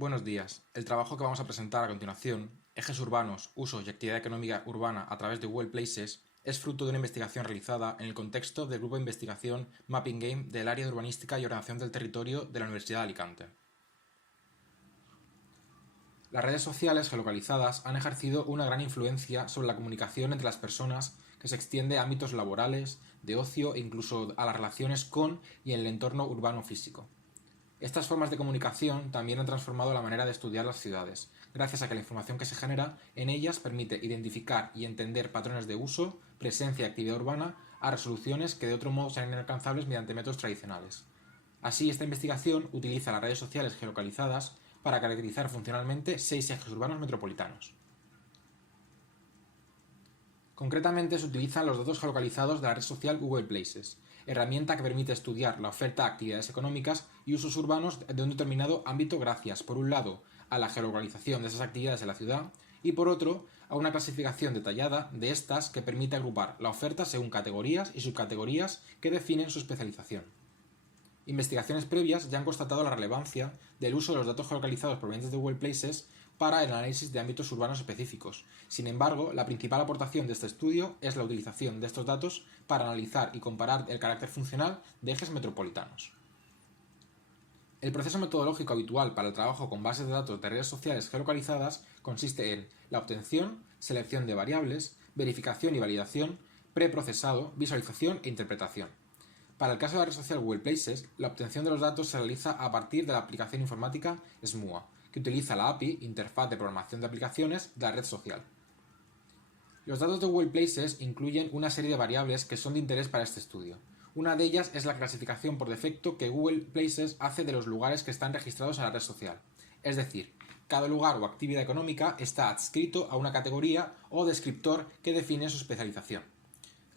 Buenos días. El trabajo que vamos a presentar a continuación, Ejes urbanos, usos y actividad económica urbana a través de Google Places, es fruto de una investigación realizada en el contexto del grupo de investigación Mapping Game del área de urbanística y ordenación del territorio de la Universidad de Alicante. Las redes sociales geolocalizadas han ejercido una gran influencia sobre la comunicación entre las personas que se extiende a ámbitos laborales, de ocio e incluso a las relaciones con y en el entorno urbano físico. Estas formas de comunicación también han transformado la manera de estudiar las ciudades, gracias a que la información que se genera en ellas permite identificar y entender patrones de uso, presencia y actividad urbana a resoluciones que de otro modo serían inalcanzables mediante métodos tradicionales. Así, esta investigación utiliza las redes sociales geolocalizadas para caracterizar funcionalmente 6 ejes urbanos metropolitanos. Concretamente, se utilizan los datos geolocalizados de la red social Google Places, herramienta que permite estudiar la oferta de actividades económicas y usos urbanos de un determinado ámbito gracias, por un lado, a la geolocalización de esas actividades en la ciudad y, por otro, a una clasificación detallada de estas que permite agrupar la oferta según categorías y subcategorías que definen su especialización. Investigaciones previas ya han constatado la relevancia del uso de los datos geolocalizados provenientes de Google Places para el análisis de ámbitos urbanos específicos. Sin embargo, la principal aportación de este estudio es la utilización de estos datos para analizar y comparar el carácter funcional de ejes metropolitanos. El proceso metodológico habitual para el trabajo con bases de datos de redes sociales geolocalizadas consiste en la obtención, selección de variables, verificación y validación, preprocesado, visualización e interpretación. Para el caso de la red social Google Places, la obtención de los datos se realiza a partir de la aplicación informática SMUA, que utiliza la API, Interfaz de Programación de Aplicaciones, de la red social. Los datos de Google Places incluyen una serie de variables que son de interés para este estudio. Una de ellas es la clasificación por defecto que Google Places hace de los lugares que están registrados en la red social. Es decir, cada lugar o actividad económica está adscrito a una categoría o descriptor que define su especialización.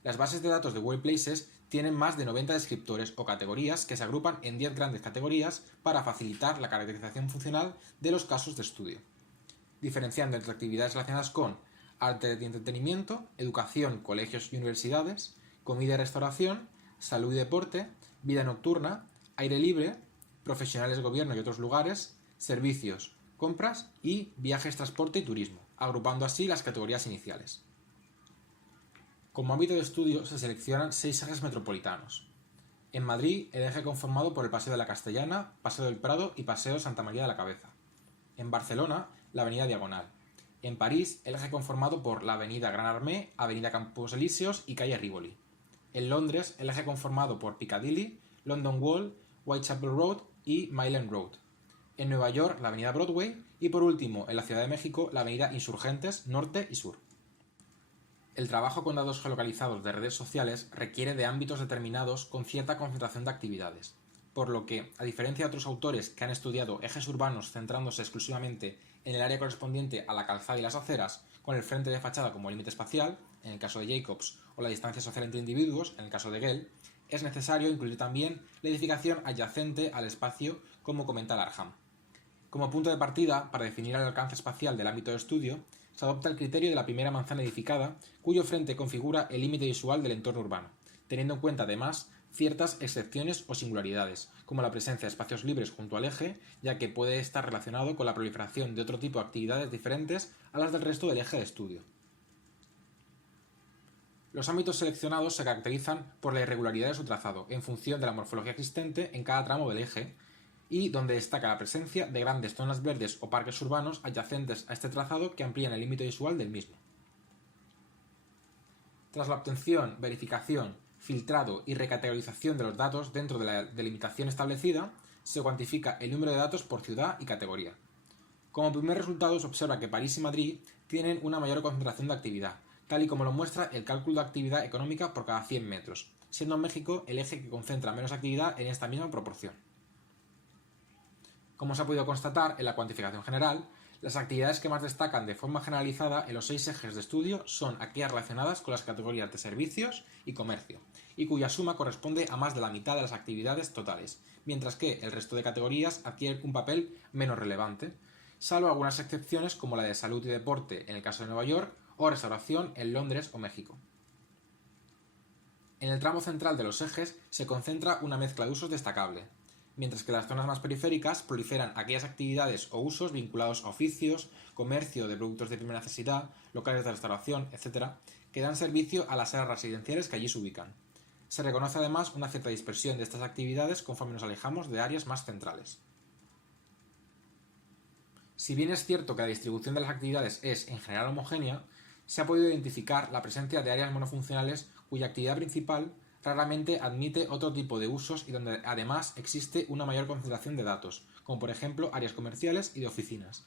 Las bases de datos de Google Places tienen más de 90 descriptores o categorías que se agrupan en 10 grandes categorías para facilitar la caracterización funcional de los casos de estudio, diferenciando entre actividades relacionadas con arte y entretenimiento, educación, colegios y universidades, comida y restauración, salud y deporte, vida nocturna, aire libre, profesionales de gobierno y otros lugares, servicios, compras y viajes, transporte y turismo, agrupando así las categorías iniciales. Como ámbito de estudio se seleccionan 6 ejes metropolitanos. En Madrid, el eje conformado por el Paseo de la Castellana, Paseo del Prado y Paseo de Santa María de la Cabeza. En Barcelona, la Avenida Diagonal. En París, el eje conformado por la Avenida Gran Armé, Avenida Campos Elíseos y Calle Rivoli. En Londres, el eje conformado por Piccadilly, London Wall, Whitechapel Road y Mile End Road. En Nueva York, la Avenida Broadway y por último, en la Ciudad de México, la Avenida Insurgentes Norte y Sur. El trabajo con datos geolocalizados de redes sociales requiere de ámbitos determinados con cierta concentración de actividades, por lo que, a diferencia de otros autores que han estudiado ejes urbanos centrándose exclusivamente en el área correspondiente a la calzada y las aceras, con el frente de fachada como límite espacial, en el caso de Jacobs, o la distancia social entre individuos, en el caso de Gell, es necesario incluir también la edificación adyacente al espacio, como comenta Larham. Como punto de partida para definir el alcance espacial del ámbito de estudio, se adopta el criterio de la primera manzana edificada, cuyo frente configura el límite visual del entorno urbano, teniendo en cuenta además ciertas excepciones o singularidades, como la presencia de espacios libres junto al eje, ya que puede estar relacionado con la proliferación de otro tipo de actividades diferentes a las del resto del eje de estudio. Los ámbitos seleccionados se caracterizan por la irregularidad de su trazado, en función de la morfología existente en cada tramo del eje, y donde destaca la presencia de grandes zonas verdes o parques urbanos adyacentes a este trazado que amplían el límite visual del mismo. Tras la obtención, verificación, filtrado y recategorización de los datos dentro de la delimitación establecida, se cuantifica el número de datos por ciudad y categoría. Como primer resultado se observa que París y Madrid tienen una mayor concentración de actividad, tal y como lo muestra el cálculo de actividad económica por cada 100 metros, siendo México el eje que concentra menos actividad en esta misma proporción. Como se ha podido constatar en la cuantificación general, las actividades que más destacan de forma generalizada en los 6 ejes de estudio son aquellas relacionadas con las categorías de servicios y comercio, y cuya suma corresponde a más de la mitad de las actividades totales, mientras que el resto de categorías adquieren un papel menos relevante, salvo algunas excepciones como la de salud y deporte en el caso de Nueva York o restauración en Londres o México. En el tramo central de los ejes se concentra una mezcla de usos destacable. mientras que en las zonas más periféricas proliferan aquellas actividades o usos vinculados a oficios, comercio de productos de primera necesidad, locales de restauración, etc., que dan servicio a las áreas residenciales que allí se ubican. Se reconoce además una cierta dispersión de estas actividades conforme nos alejamos de áreas más centrales. Si bien es cierto que la distribución de las actividades es en general homogénea, se ha podido identificar la presencia de áreas monofuncionales cuya actividad principal raramente admite otro tipo de usos y donde además existe una mayor concentración de datos, como por ejemplo áreas comerciales y de oficinas.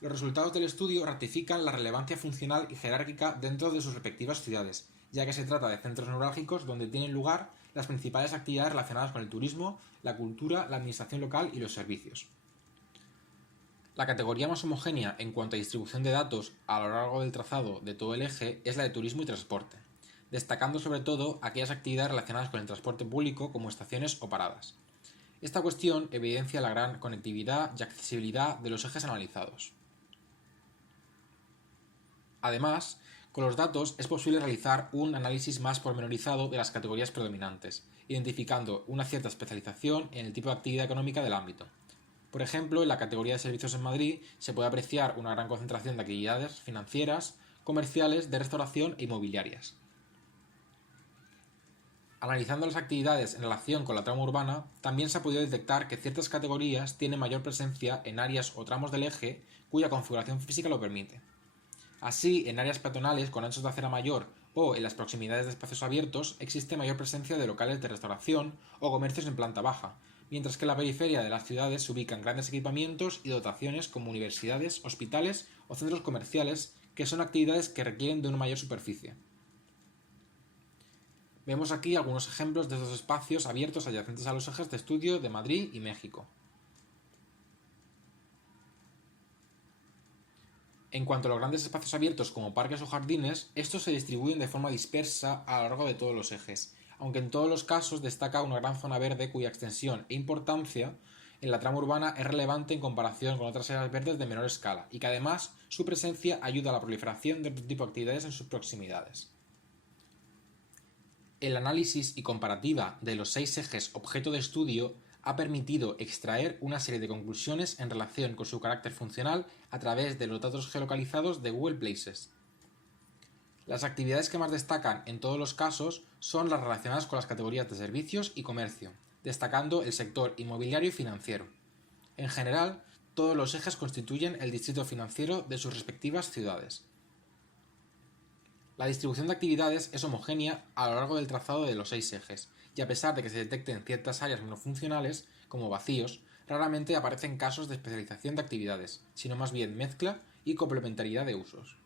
Los resultados del estudio ratifican la relevancia funcional y jerárquica dentro de sus respectivas ciudades, ya que se trata de centros neurálgicos donde tienen lugar las principales actividades relacionadas con el turismo, la cultura, la administración local y los servicios. La categoría más homogénea en cuanto a distribución de datos a lo largo del trazado de todo el eje es la de turismo y transporte, destacando sobre todo aquellas actividades relacionadas con el transporte público como estaciones o paradas. Esta cuestión evidencia la gran conectividad y accesibilidad de los ejes analizados. Además, con los datos es posible realizar un análisis más pormenorizado de las categorías predominantes, identificando una cierta especialización en el tipo de actividad económica del ámbito. Por ejemplo, en la categoría de servicios en Madrid se puede apreciar una gran concentración de actividades financieras, comerciales, de restauración e inmobiliarias. Analizando las actividades en relación con la trama urbana, también se ha podido detectar que ciertas categorías tienen mayor presencia en áreas o tramos del eje cuya configuración física lo permite. Así, en áreas peatonales con anchos de acera mayor o en las proximidades de espacios abiertos existe mayor presencia de locales de restauración o comercios en planta baja, mientras que en la periferia de las ciudades se ubican grandes equipamientos y dotaciones como universidades, hospitales o centros comerciales, que son actividades que requieren de una mayor superficie. Vemos aquí algunos ejemplos de estos espacios abiertos adyacentes a los ejes de estudio de Madrid y México. En cuanto a los grandes espacios abiertos como parques o jardines, estos se distribuyen de forma dispersa a lo largo de todos los ejes, aunque en todos los casos destaca una gran zona verde cuya extensión e importancia en la trama urbana es relevante en comparación con otras áreas verdes de menor escala, y que además su presencia ayuda a la proliferación de otro tipo de actividades en sus proximidades. El análisis y comparativa de los 6 ejes objeto de estudio ha permitido extraer una serie de conclusiones en relación con su carácter funcional a través de los datos geolocalizados de Google Places. Las actividades que más destacan en todos los casos son las relacionadas con las categorías de servicios y comercio, destacando el sector inmobiliario y financiero. En general, todos los ejes constituyen el distrito financiero de sus respectivas ciudades. La distribución de actividades es homogénea a lo largo del trazado de los 6 ejes, y a pesar de que se detecten ciertas áreas monofuncionales, como vacíos, raramente aparecen casos de especialización de actividades, sino más bien mezcla y complementariedad de usos.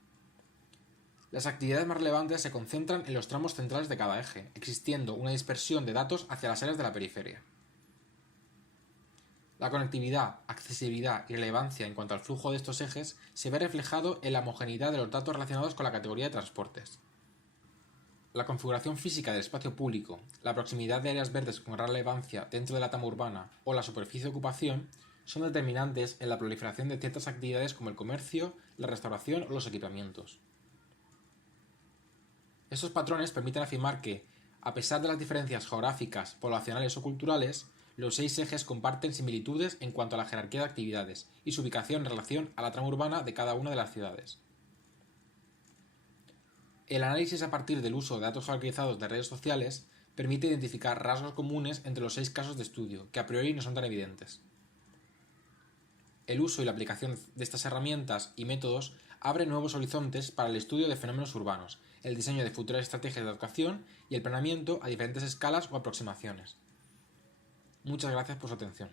Las actividades más relevantes se concentran en los tramos centrales de cada eje, existiendo una dispersión de datos hacia las áreas de la periferia. La conectividad, accesibilidad y relevancia en cuanto al flujo de estos ejes se ve reflejado en la homogeneidad de los datos relacionados con la categoría de transportes. La configuración física del espacio público, la proximidad de áreas verdes con gran relevancia dentro de la trama urbana o la superficie de ocupación son determinantes en la proliferación de ciertas actividades como el comercio, la restauración o los equipamientos. Estos patrones permiten afirmar que, a pesar de las diferencias geográficas, poblacionales o culturales, los 6 ejes comparten similitudes en cuanto a la jerarquía de actividades y su ubicación en relación a la trama urbana de cada una de las ciudades. El análisis a partir del uso de datos geolocalizados de redes sociales permite identificar rasgos comunes entre los 6 casos de estudio, que a priori no son tan evidentes. El uso y la aplicación de estas herramientas y métodos abre nuevos horizontes para el estudio de fenómenos urbanos, el diseño de futuras estrategias de adaptación y el planeamiento a diferentes escalas o aproximaciones. Muchas gracias por su atención.